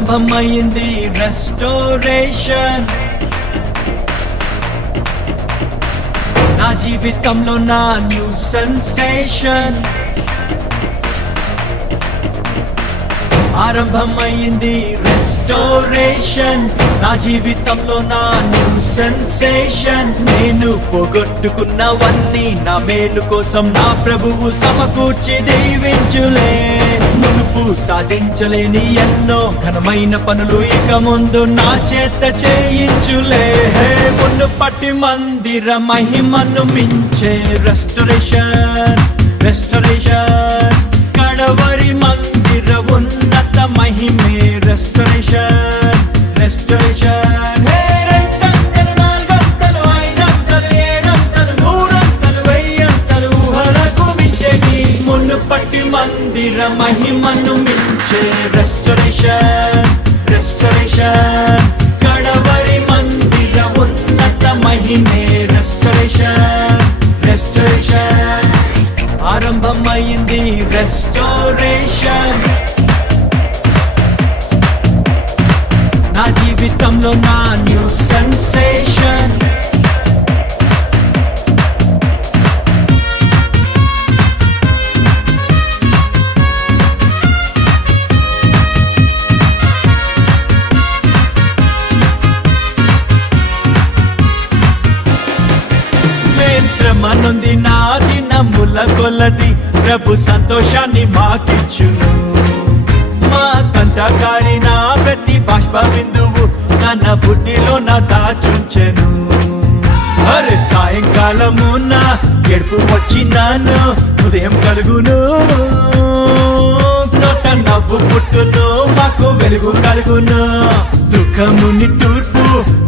ప్రారంభమైంది. రెస్టోరేషన్ నా జీవితంలో నా న్యూ సెన్సేషన్ ఆరంభమైంది రెస్టోరేషన్ నా జీవితంలో నా న్యూ సెన్సేషన్ నేను పోగొట్టుకున్నవన్నీ నా మేలు కోసం నా ప్రభువు సమకూర్చి దీవించులే. మునుపు సాధించలేని ఎన్నో ఘనమైన పనులు ఇక ముందు నా చేత చేయించులే. మునుపటి మందిర మహిమను మించే రెస్టోరేషన్ రెస్టోరేషన్ కడవరి మందిర ఉన్న మహిమే రెస్టోరేషన్ రెస్టోరేషన్ హే రెండంతలు నాలుగంతలు ఐదంతలు ఏడంతలు నూరంతలు వెయ్యంతలు ఊహలకు మించేటి మునుపటి మందిర మహిమను మించే మేం నాది నమ్ముల కొలది. ప్రభు సంతోషాన్ని మాకిచ్చును. మా కంటకారి నా ప్రతి బాష్ప బిందువు తన బుడ్డిలో నా దాచుంచెను. అరే సాయంకాలము నా ఎడుపు వచ్చినాను ఉదయం కలుగును. నోట నవ్వు పుట్టును మాకు వెలుగు కలుగును. దుఃఖముని తూర్పు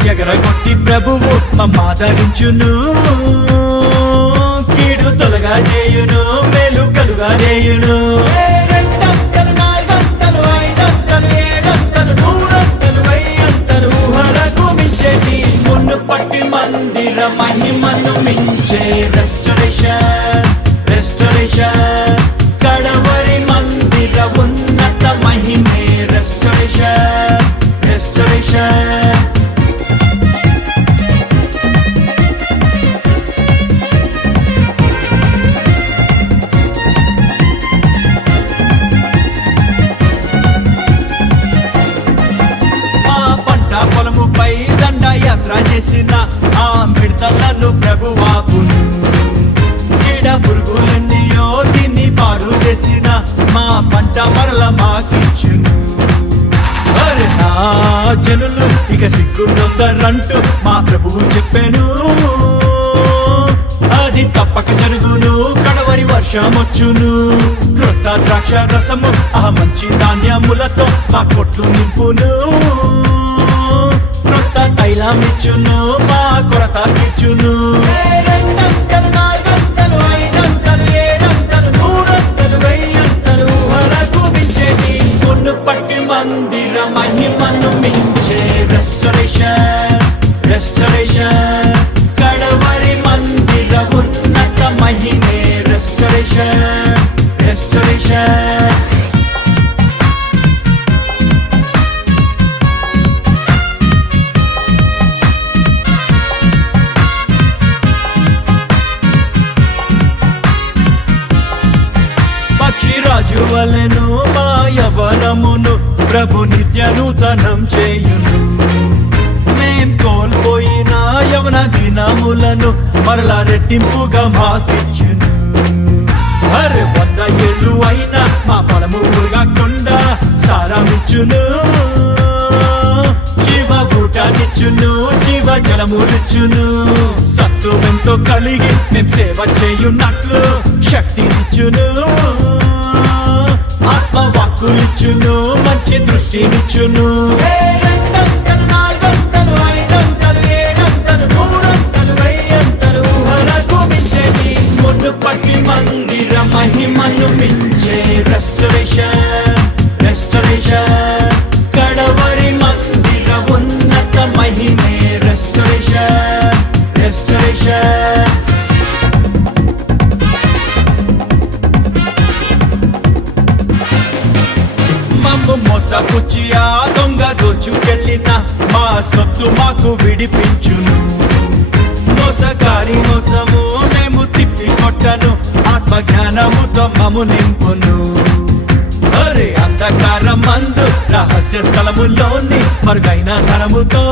ఎగరగొట్టి ప్రభువు మమ్మాదరించును నూరంతలు, చేయును మెలుకలుగా చేయును పట్టి మందిర మహిమను మించే రెస్ట్ ఇక సిగ్గుందంటూ మా ప్రభువు చెప్పాను. అది తప్పక జరుగును కడవరి వర్షం వచ్చును క్రొత్త ద్రాక్ష రసము ఆ మంచి ధాన్యములతో మా కొట్లు నింపును. క్రొత్త తైలం ఇచ్చును మా చేయును. మేం కోల్పోయిన యవన దినములను మరలా రెట్టింపుగా మాకిచ్చును. అరే వంద ఏళ్ళు అయినా మా బలము కాకుండా సారామిచ్చును. జీవ ఊటనిచ్చును జీవ జలములిచ్చును. సత్తువెంతో కలిగి మేం సేవ చేయున్నట్లు శక్తినిచ్చును. వెయ్యంతలు, మంచి దృష్టినిచ్చును మునుపటి మందిర మహిమను మించే రస్తు మాకు విడిపించును మోసగారి మోసము మేము తిప్పి కొట్టను. ఆత్మజ్ఞానముతో మము నింపును. అరే అంధకారం మందు రహస్య స్థలములోని మరుగైన ధనముతో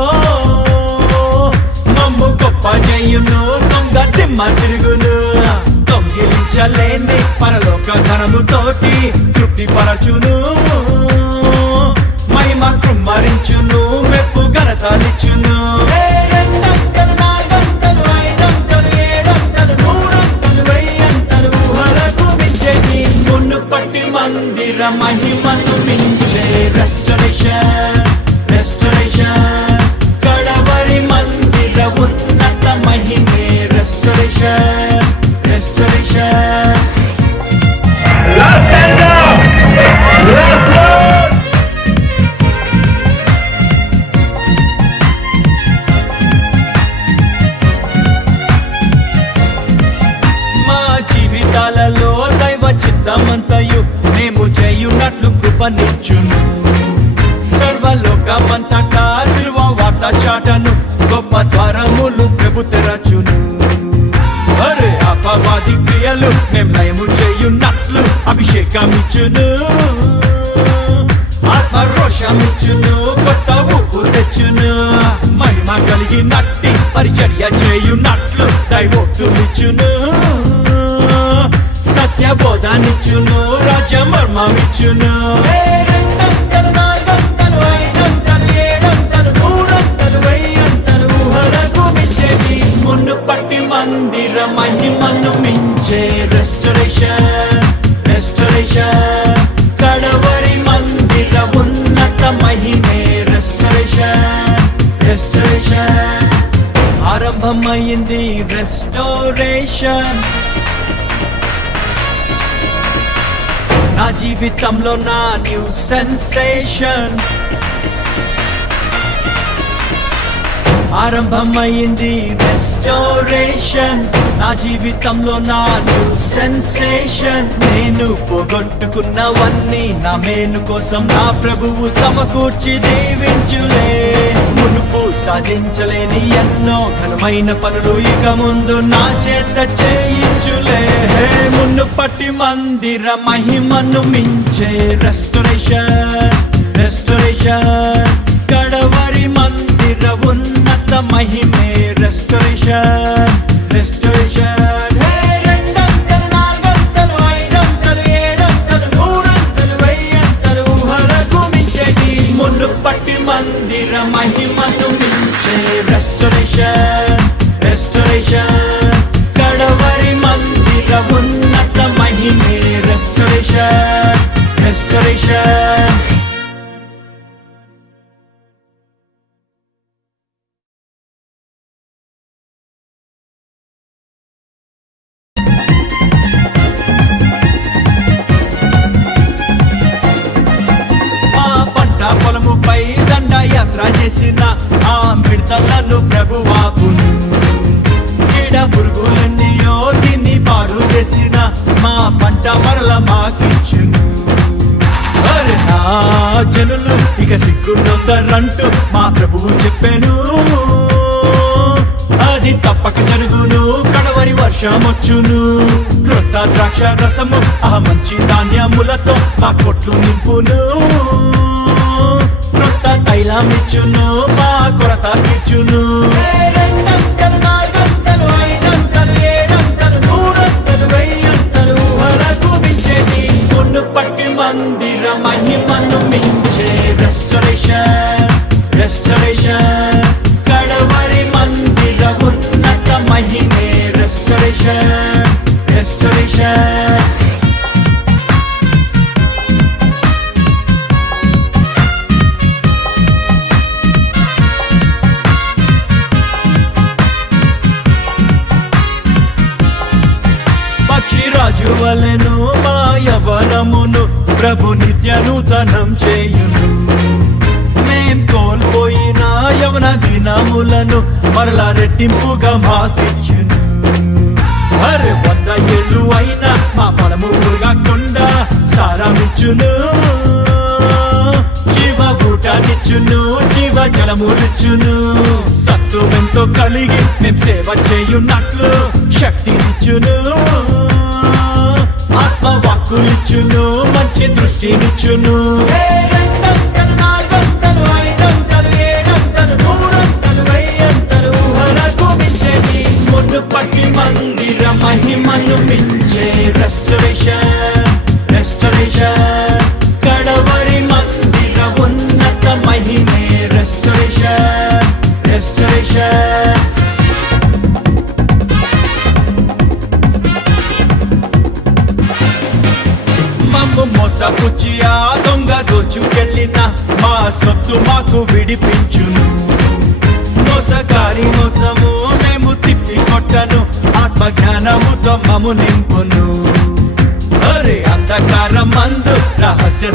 మమ్ము గొప్ప చేయును దొంగ దిమ్మ తిరుగును. దొంగిలించలేని పరలోక ధనముతోటి తృప్తి పరచును. మహిమ కృమ్మరించును మెప్పు ఘనతలిచ్చును మందిర మహిమను మించే రెస్టరేషన్ చేయునట్లు కృపనిచ్చును సర్వలోకమంతటా సిల్వ వార్త చాటను. గొప్ప ద్వారములు ప్రభు తెరచును. అరే అపవాది క్రియలు మేము లయము చేయున్నట్లు అభిషేకం ఇచ్చును ఆత్మ కొత్త ఊపు తెచ్చును. మహిమ కలిగినట్టి పరిచర్య చేయున్నట్లు దైవోక్తులిచ్చును సత్య బోధానిచ్చును రాజ్య మర్మమిచ్చును జీవితంలో నా న్యూ సెన్సేషన్ ఆరంభమైంది రెస్టోరేషన్ నా జీవితంలో నా న్యూ సెన్సేషన్ నేను పోగొట్టుకున్నవన్నీ నా మేలు కోసం నా ప్రభువు సమకూర్చి దీవించులే. మునుపు సాధించలేని ఎన్నో ఘనమైన పనులు ఇక ముందు నా చేత చేయించులే. హే మునుపటి మందిర మహిమను మించే రెస్టోరేషన్ రెస్టోరేషన్ కడవరి మందిర ఉన్న మహిమే రెస్టరేషన్ రెస్టరేషన్ హే రెండంతలు, నాలుగంతలు, ఐదంతలు, ఏడంతలు, నూరంతలు, వెయ్యంతలు, ఊహలకు మించేటి మునుపటి మందిర మహిమను మించే రెస్టరేషన్ రెస్టరేషన్ కడవరి మందిర ఉన్నత మహిమే రెస్టరేషన్ రెస్టరేషన్ ఆ మిడతలను ప్రభువాపును చీడ పురుగులన్నీయో తిని పాడు చేసిన మా పంట మరల మాకిచ్చును. జనులు ఇక సిగ్గుందంటూ మా ప్రభువు చెప్పాను. అది తప్పక జరుగును కడవరి వర్షం వచ్చును క్రొత్త ద్రాక్ష రసము ఆ మంచి ధాన్యములతో మా కొట్లు నింపును. క్రొత్త తైలమిచ్చును మా కొరత తీర్చును. రెండంతలు, మందిర మహిమను మించి పక్షిరాజు వలెను మా యవనమును ప్రభు నిత్యనూతనం చేయును. మేం కోల్పోయిన యవన దినములను మరలా రెట్టింపుగా మాకిచ్చును. అరే వంద ఏళ్ళు అయినా మా బలము కాకుండా సారమిచ్చును. ఇచ్చును జీవ జలములిచ్చును. సత్తువెంతో కలిగి మేం సేవ చేయున్నట్లు శక్తినిచ్చును. ఆత్మ వాక్కులిచ్చును మంచి దృష్టినిచ్చును. మోసపుచ్చి ఆ దొంగ దోచుకెళ్ళిన మా సొత్తు మాకు విడిపించును. మోసకారి మోసము మేము తిప్పి కొట్టను ఆత్మజ్ఞానముతో మము నింపును. అరే అంధకారం మందు రహస్య